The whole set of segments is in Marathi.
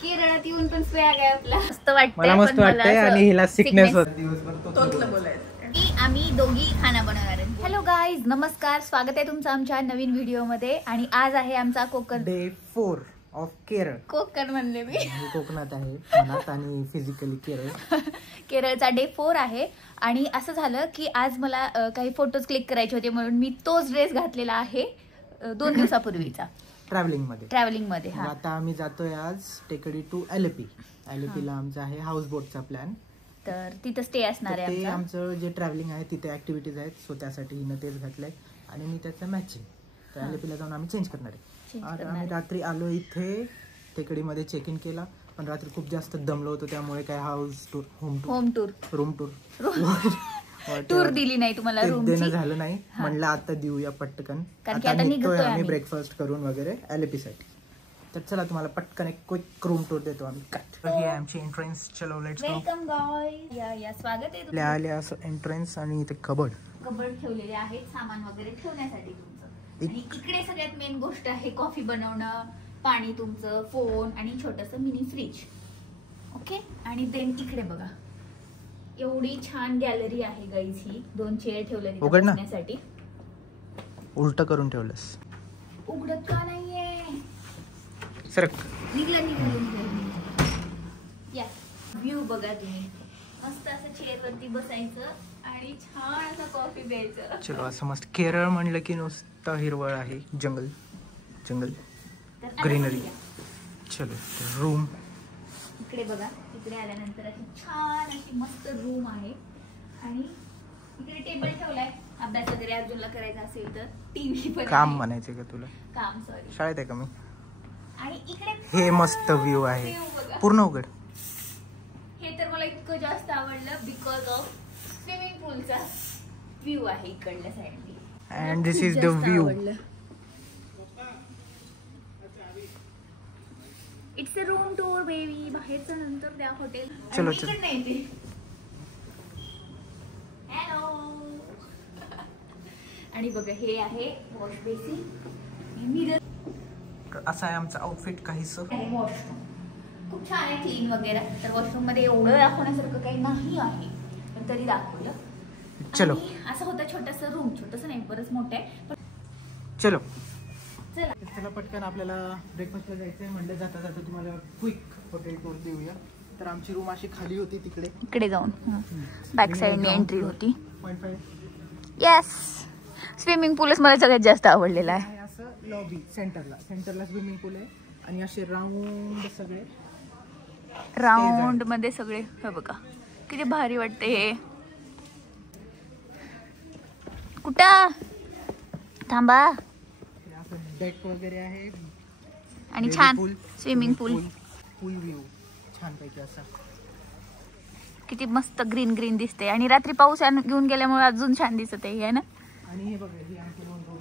केरळात येऊन पण स्वॅग आहे आपला. मस्त वाटतंय. मला मस्त वाटतंय आणि हिला सिकनेस होत. आम्ही दोघी खाना बनवणार आहोत. हॅलो गाईज, नमस्कार, स्वागत आहे तुमचं आमच्या नवीन व्हिडिओ मध्ये. आणि आज आहे आमचा कोकण डे 4 ऑफ केरळ. कोकण म्हणले मी, कोकणात आहे मनात आणि फिजिकली केरळ. केरळचा डे 4 आहे. आणि असं झालं की आज मला काही फोटोज क्लिक करायचे होते म्हणून मी तोच ड्रेस घातलेला आहे 2 दिवसापूर्वीचा ट्रॅव्हलिंग मध्ये. आता आम्ही जातोय आज टेकडी टू एलपी. ला आमचा आहे हाऊस बोटचा प्लॅन. तर तिथं स्टे असणार आहे आमचं जे ट्रॅव्हलिंग आहे तिथे ऍक्टिव्हिटीज आहेत, सो त्यासाठी हिनं तेच घातलंय आणि मी त्याचं मॅचिंग. तर एलपीला जाऊन आम्ही चेंज करणार आहे. आम्ही रात्री आलो इथे टेकडीमध्ये चेक इन केला, पण रात्री खूप जास्त दमलो होतो त्यामुळे काय हाऊस टूर होम टूर दिली नाही तुम्हाला, रूम देणं झालं नाही. म्हणलं आता देऊया पटकन, आता निघतोय आम्ही ब्रेकफास्ट करून वगैरे एलपी साठी. तर चला तुम्हाला पटकन एक क्विक रूम टूर देतो आम्ही. ही आहे आमची एंट्रन्स. चलो लेट्स गो. Welcome guys. या स्वागत आहे. आल्या असं एंट्रन्स आणि इथे कबर्ड ठेवलेले आहेत सामान वगैरे ठेवण्यासाठी तुमचं. आणि इकडे सगळ्यात मेन गोष्ट आहे कॉफी बनवणं, पाणी तुमचं, फोन आणि छोटंसं मिनी फ्रीज. ओके. आणि देन इकडे बघा एवढी छान गॅलरी आहे गाईज. ही 2 चेअर ठेवले बसण्यासाठी. उलट करून ठेवलंस. उघडत का नाहीये? सरक. निघलं. या व्ह्यू बघा तुम्ही. मस्त असं चेअर वरती बसायचं आणि छान असं कॉफी प्यायचं. चलो असं मस्त. केरळ म्हणलं की नुसतं हिरवळ आहे, जंगल ग्रीनरी. चलो रूम इकडे बघा. इकडे आल्यानंतर अशी छान अशी मस्त रूम आहे. आणि इकडे टेबल ठेवलाय अभ्यास वगैरे अर्जुनला करायचा असेल तर. टीव्ही पण काम म्हणायचे का तुला? काम सॉरी, शाळेत आहे का मी? आणि इकडे हे मस्त व्ह्यू आहे, पूर्ण उघड. हे तर मला इतकं जास्त आवडलं बिकॉज ऑफ स्विमिंग पूलचा व्ह्यू आहे इकडल्या साईडनी. And this is the view. It's a room tour baby. बाहेरचं नंतर त्या हॉटेल. चलो हॅलो. आणि बघा हे आहे वॉश बेसिन, मिरर. असं आहे आमचं आउटफिट काहीसं. वॉशरूम खूप छान आहे, क्लीन वगैरे. तर वॉशरूम मध्ये एवढं दाखवण्यासारखं काही नाही आहे, पण तरी दाखवलं. चलो. असं होतं छोटंसं रूम. छोटंसं नाही, बरंच मोठं आहे. चलो चला पटकन आपल्याला ब्रेकफास्टला जायचंय. म्हणलं जाता जाता तुम्हाला क्विक हॉटेल टूर देऊया. तर आमची रूम अशी खाली होती, तिकडे जाऊन बॅक साइडने एंट्री होती. 0.5. येस. स्विमिंग पूलच मला सगळ्यात जास्त आवडलेला आहे. असं लॉबी सेंटरला स्विमिंग पूल आहे आणि असे राऊंड मध्ये सगळे. हे बघा किती भारी वाटते हे. कुठं थांबा. डेक वगैरे आहे आणि छान स्विमिंग पूल व्ह्यू छान पैकी असा. किती मस्त ग्रीन दिसते. आणि रात्री पाऊस घेऊन गेल्यामुळे अजून छान दिसत आहे ना. आणि हे बघा ही आमची रूम.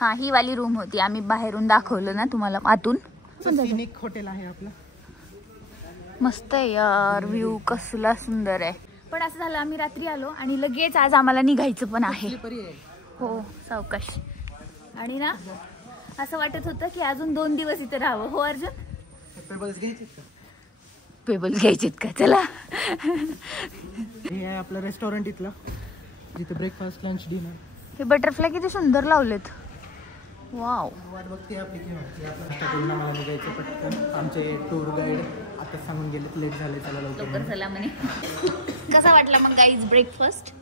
हा, ही वाली रूम होती. आम्ही बाहेरून दाखवलं ना तुम्हाला आतून. सिनिक हॉटेल आहे आपलं. मस्त आहे यार, व्ह्यू कसला सुंदर आहे. पण असं झालं आम्ही रात्री आलो आणि लगेच आज आम्हाला निघायचं पण आहे. हो, सावकाश. आणि ना असं वाटत होतं की अजून 2 दिवस इथे राहावं. हो अर्जुन? पेबल घ्यायचेत का? चला. हे आहे आपलं रेस्टॉरंट इथलं, जिथे ब्रेकफास्ट लंच डिनर. हे बटरफ्लाय किती सुंदर लावलेत. वाव. वाट बघते आपली मला निघायचं पटकन. आमचे टूर गाईड आता सांगून गेलेत लेट झाले, चला लवकर चला म्हणे. कसा वाटला मग गाईज ब्रेकफास्ट?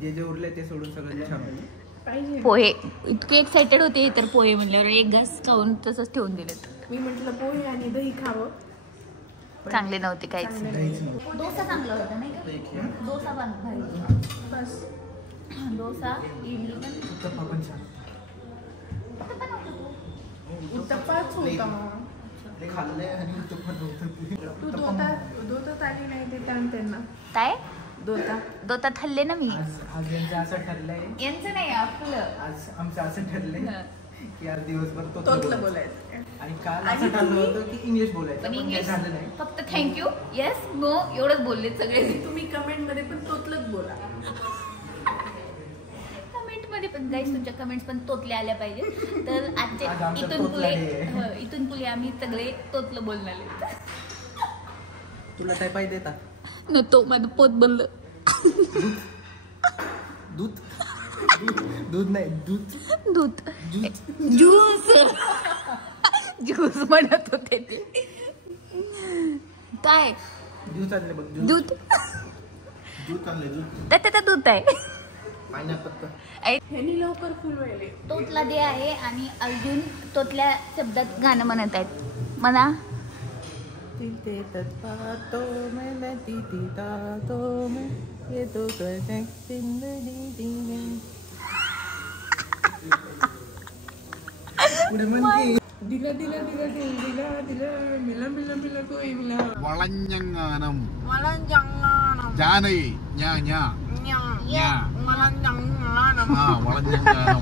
जे उरले ते सोडून सगळं छान. पोहे इतके एक्साइटेड होते. तर पोहे म्हणल्यावर एक घास खाऊन तसंच ठेवून दिलेत. मी म्हटलं पोहे आणि दही खावं, चांगले नव्हते काहीच. डोसा चांगला होता नाही का? डोसा भारी बस. डोसा, इडली पण छान. उत्तप्पाच होता. तू दोतात आली नाही ते त्यांना काय दोतात खाल्ले ना मी. आज यांचं असं ठरलंय, यांचं नाही आपलं. आज आमचं असं ठरलंय की आज दिवसभर तोतलं बोलायचं. आणि काल असं ठरलं होतं की इंग्लिश बोलायचं, पण इंग्लिश झालं नाही. फक्त थँक्यू, येस, नो एवढंच बोलले सगळे. तुम्ही कमेंट मध्ये पण तोतलंच बोला. कमेंट मध्ये पण गाईस तुमच्या कमेंट्स पण तोतल्या आल्या पाहिजे. तर आज आजचे आमचा इथून तोतला पुढे इथून पुढे आम्ही सगळे तोतलं बोलणार आहे. तुला काय पाहिजे देता न तो माझं पोत बनलं. दूध दूध नाही दूध दूध ज्यूस ज्यूस ज्यूस म्हणत होते ते. काय ज्यूस आणले बघ ज्यूस दूध दूध आणले दूध त्यात दूध आहे. पायनॅपल ह्यानी लवकर फुल व्हायले. तोतला दे आहे आणि अर्जुन तोतल्या शब्दात गाणं म्हणत आहेत. म्हणा तिथे तत्पातो मैं नदी तातो मैं ये तो कनेक्ट जिंदगी में पुढे म्हण की दिला दिला दिला दिला दिला मिला मिला मिला कोई मिला. വളഞ്ഞങ്ങാനം വളഞ്ഞങ്ങാനം ജാനകി ഞാ ഞാ ഞാ വളഞ്ഞങ്ങാനം ആ വളഞ്ഞങ്ങാനം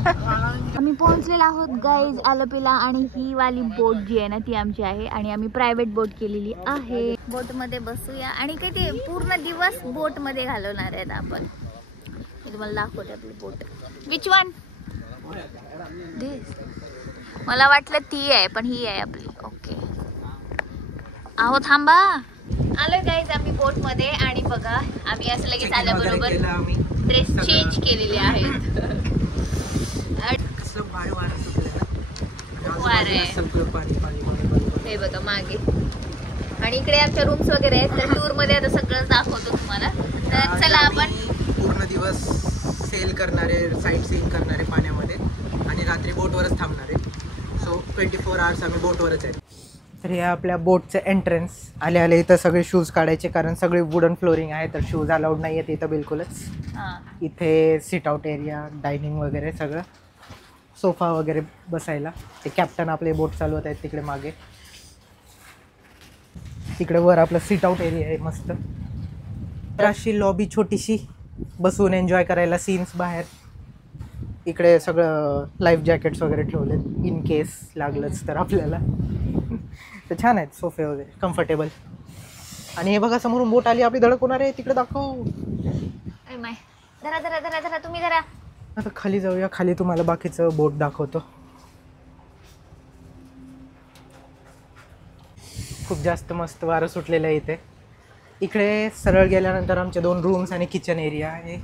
आम्ही पोहोचलेलो आहोत गाईज आलोपीला. आणि ही वाली बोट जी आहे ना ती आमची आहे आणि आम्ही प्रायव्हेट बोट केलेली आहे. बोट मध्ये बसूया आणि काय ते पूर्ण दिवस बोट मध्ये घालवणार आहेत आपण. मी तुम्हाला दाखवते आपली बोट. विच वन दिस. मला वाटलं ती आहे पण ही आहे आपली. ओके आहो थांबा. आलोय गाईज आम्ही बोट मध्ये. आणि बघा आम्ही असं लगेच आल्याबरोबर ड्रेस चेंज केलेले आहेत. हे बघा मागे. आणि इकडे आमच्या रूम्स वगैरे आहेत. तर टूर मध्ये आता सगळं दाखवतो तुम्हाला. तर चला आपण पूर्ण दिवस सेल करणारे साईट सीइंग करणारे पाण्यामध्ये आणि रात्री बोटवरच थांबणारे. सो 24 आवर्स आम्ही बोटवरच आहे. तर हे आपल्या बोटचे एंट्रन्स. आले आले इथं सगळे शूज काढायचे कारण सगळे वुडन फ्लोरिंग आहे तर शूज अलाउड नाही आहेत इथं बिलकुलच. इथे सिट आउट एरिया डायनिंग वगैरे सगळं सोफा वगैरे बसायला. ते कॅप्टन आपले बोट चालवत आहेत तिकडे मागे. तिकडे वर आपलं सिट आउट एरिया आहे मस्त. तर अशी लॉबी छोटीशी बसून एन्जॉय करायला सीन्स बाहेर. इकडे सगळं लाईफ जॅकेट्स वगैरे ठेवलेत इन केस लागलंच तर आपल्याला. तर छान आहेत सोफे वगैरे कम्फर्टेबल. आणि हे बघा समोरून बोट आली आपली धडक होणार आहे. तिकडे दाखव. धरा धरा धरा धरा तुम्ही धरा. आता खाली जाऊया. खाली तुम्हाला बाकीचं बोट दाखवतो. खूप जास्त मस्त वारं सुटलेलं आहे इथे. इकडे सरळ गेल्यानंतर आमचे 2 रूम्स आणि किचन एरिया आहे.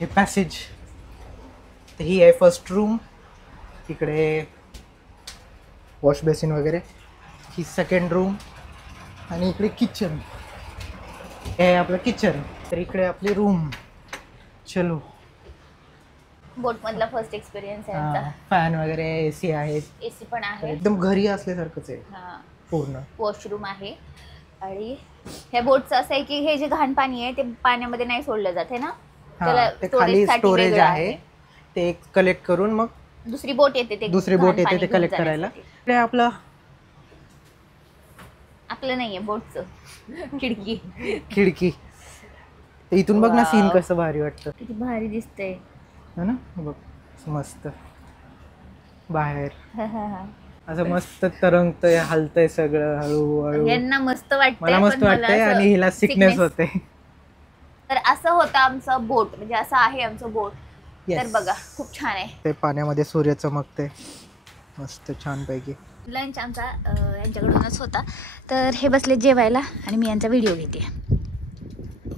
हे पॅसेज. तर ही आहे फर्स्ट रूम. इकडे वॉश बेसिन वगैरे. ही सेकंड रूम. आणि इकडे किचन. हे आहे आपलं किचन. तर इकडे आपली रूम. चलो बोट मधला फर्स्ट एक्सपिरियन्स आहे आमचा. फॅन वगैरे एसी आहे. एसी पण आहे. एकदम घरी असल्यासारखंच आहे हा पूर्ण. वॉशरूम आहे. आणि ह्या बोटचं असं आहे की हे जे घाण पाणी आहे ते पाण्यामध्ये नाही सोडलं जाते ना. हा, ते खाली स्टोरेज आहे. ते कलेक्ट करून मग दुसरी बोट येते ते दुसरी बोट येते ते कलेक्ट करायला. इकडे आपलं आपलं नाहीये बोटचं खिडकी. खिडकी. तर इथून बघ ना सीन कसं भारी वाटतं. किती भारी दिसतंय है ना. बघ मस्त बाहेर असं मस्त तरंगतंय हलतंय सगळं हळूहळू. यांना मस्त वाटतंय. मला मस्त वाटतंय आणि हिला सिकनेस होते. तर असं होतं आमचं बोट. म्हणजे असं आहे आमचं बोट. तर बघा खूप छान आहे. ते पाण्यामध्ये सूर्य चमकते मस्त छान पैकी. लंच आमचा यांच्याकडूनच होता. तर हे बसले जेवायला आणि मी यांचा व्हिडिओ घेते.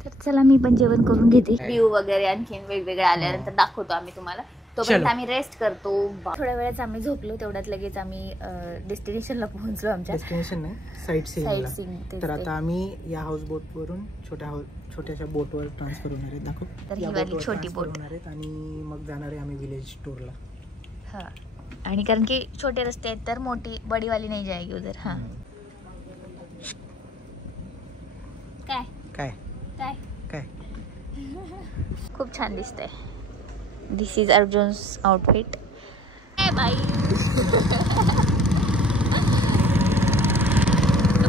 तर चला मी पण जेवण करून घेते. व्ह्यू वगैरे आणखीन वेगवेगळे आल्यानंतर दाखवतो आम्ही तुम्हाला. तोपर्यंत आम्ही रेस्ट करतो. थोड्या वेळाच आम्ही झोपलो. तेवढ्यात लगेच आम्ही डेस्टिनेशनला पोहोचलो. आमच्या डेस्टिनेशन नाही साईट सीइंग. तर आता आम्ही या हाऊस बोटवरून छोट्याशा बोटवर ट्रान्सफर होणार आहेत. दाखव. तर ही वाली छोटी बोट होणार आहेत आणि मग जाणार आहे आम्ही विलेज टूरला. हा. आणि कारण की छोटे रस्ते आहेत तर मोठी बडीवाली नाही जाएगी उधर. हा काय काय काय काय खूप छान दिसतंय. दिस इज अर्जुन्स आउटफिट. बाई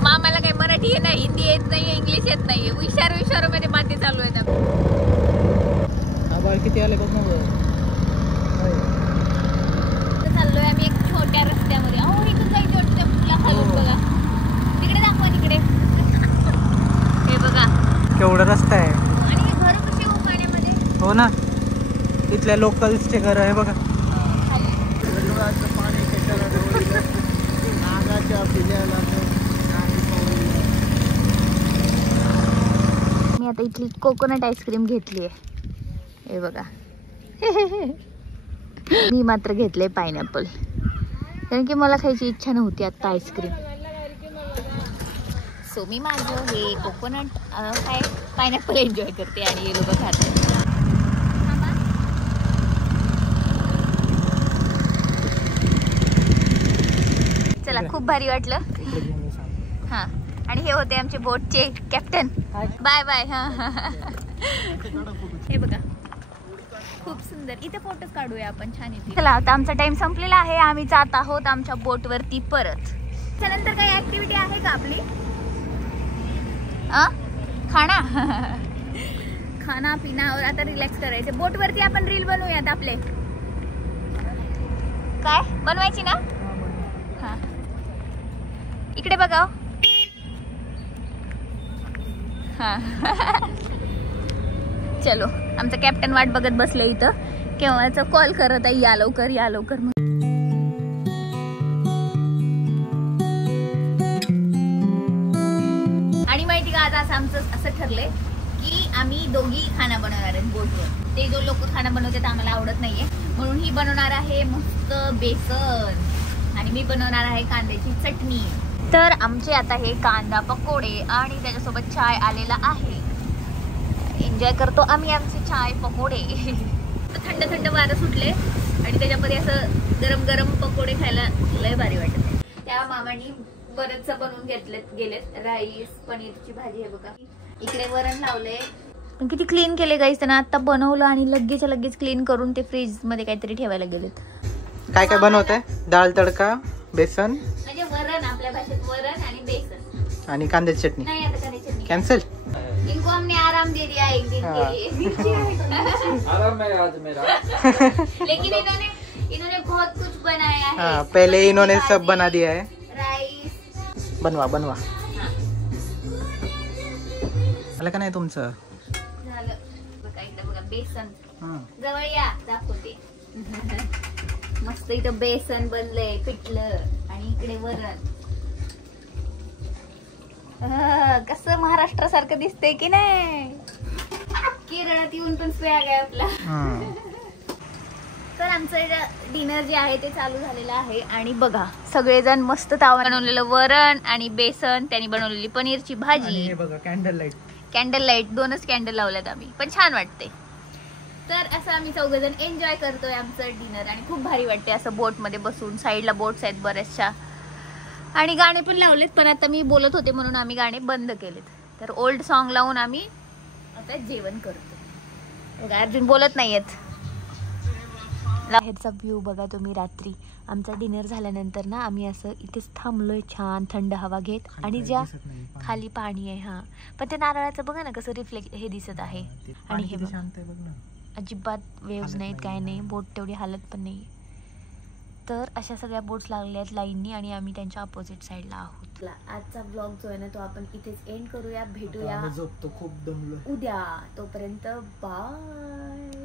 मामाला काही मराठी येत नाही, हिंदी येत नाही, इंग्लिश येत नाही. विचार मध्ये माती चालू आहे. किती आले बघ ना. चाललोय आम्ही एक छोट्या रस्त्यामध्ये. अहो इकडे जायचं वाटतं तुला खालून. बघा तिकडे दाखवा तिकडे. हे बघा केवढा रस्ता आहे. आणि घर कसे हो पाण्यामध्ये. हो ना. ते इथल्या लोकल्सचे घर आहे बघा. मी आता इथली कोकोनट आईस्क्रीम घेतली आहे, हे बघा. मी मात्र घेतले पायनॅपल, कारण की मला खायची इच्छा नव्हती आता आईस्क्रीम. सो मी माझं हे कोकोनट काय पायनॅपल एन्जॉय करते आणि हे लोक खातात. चला, खूप भारी वाटलं. हां, आणि हे होते आमचे बोटचे कॅप्टन. Bye bye. हां, हे बघा खूप सुंदर. इथे फोटोज काढूया आपण छान येते. चला, आता आमचा टाइम संपलेला आहे. आम्ही जात आहोत आमच्या बोटवरती परत. त्यानंतर काही ऍक्टिव्हिटी आहे का आपली? खाना खाना पिना और आता रिलॅक्स करायचे. बोटवरती आपण रील बनवूयात आपले. काय बनवायची ना? हा, इकडे बघा. हा चलो, आमचा कॅप्टन वाट बघत बसले इथं, केव्हाचा कॉल करत आहे, या लवकर या लवकर. आणि माहिती का, आज असं आमचं असं ठरलंय की आम्ही दोघी खाना बनवणार आहेत बोटवर. ते जो लोक खाना बनवतात आम्हाला आवडत नाहीये, म्हणून ही बनवणार आहे मस्त बेसन आणि मी बनवणार आहे कांद्याची चटणी. तर आमचे आता हे कांदा पकोडे आणि त्याच्यासोबत चाय आलेला आहे. एन्जॉय करतो आम्ही आमचे चाय पकोडे. थंड थंड वारं सुटले आणि त्याच्यामध्ये असं गरम गरम पकोडे खायला लय भारी वाटत. त्या मामांनी बरंच बनवून गेलेत. राईस, पनीरची भाजी आहे बघा. इकडे वरण लावले. किती क्लीन केले गाईस त्यांना. आता बनवलं आणि लगेच क्लीन करून ते फ्रीज मध्ये काहीतरी ठेवायला गेलेत. काय काय बनवत आहे? डाळ तडका, बेसन म्हणजे वरण, आपल्या भाषेत वरण आणि बेसन आणि कांद्याची चटणी. नाही, आता कांद्याची चटणी कॅन्सल. इनको हमने आराम दे दिया एक दिन के लिए. आराम है आज मेरा. लेकिन इन्होंने बहुत कुछ बनाया है. हाँ, पहले इन्होंने सब बना दिया है. राईस बनवा मला का नाही तुमचं झालं बघा. इथं बघा बेसन. हं. जवळ या, दाखवते. मस्त इथं बेसन बनलंय पिठलं आणि इकडे वरण. कसं महाराष्ट्रासारखं दिसतंय की नाही? केरळात येऊन पण स्वॅग आहे आपला. तर आमचं डिनर जे आहे ते चालू झालेलं आहे आणि बघा सगळेजण मस्त तावा बनवलेलं वरण आणि बेसन, त्यांनी बनवलेली पनीरची भाजी. हे बघा कॅन्डल लाईट 2च कॅन्डल लावल्यात आम्ही, पण छान वाटते. तर असं आम्ही चौघजण एन्जॉय करतोय आमचं डिनर आणि खूप भारी वाटते असं बोटमध्ये बसून. साईडला बोट्स आहेत बऱ्याचशा आणि गाणे पण लावलेत, पण आता मी बोलत होते म्हणून आम्ही गाणे बंद केलेत. तर ओल्ड सॉन्ग लावून आम्ही आता जेवण करतो. अर्जुन बोलत नाहीयेत. बाहेरचा व्ह्यू बघा तुम्ही. रात्री आमचा डिनर झाल्यानंतर ना आम्ही असं इथेच थांबलोय छान थंड हवा घेत आणि ज्या खाली पाणी आहे. हा, पण ते नारळाचं बघा ना कसं रिफ्लेक्ट हे दिसत आहे. आणि हे अजिबात वेव्स नाहीत, काय नाही. बोट तेवढी हालत पण नाही. तर अशा सगळ्या बोट्स लागल्या आहेत लाईननी आणि आम्ही त्यांच्या अपोजिट साईडला आहोत. आजचा ब्लॉग जो आहे ना तो आपण इथेच एंड करूया. भेटूया खूप दमलो उद्या. तोपर्यंत बाय.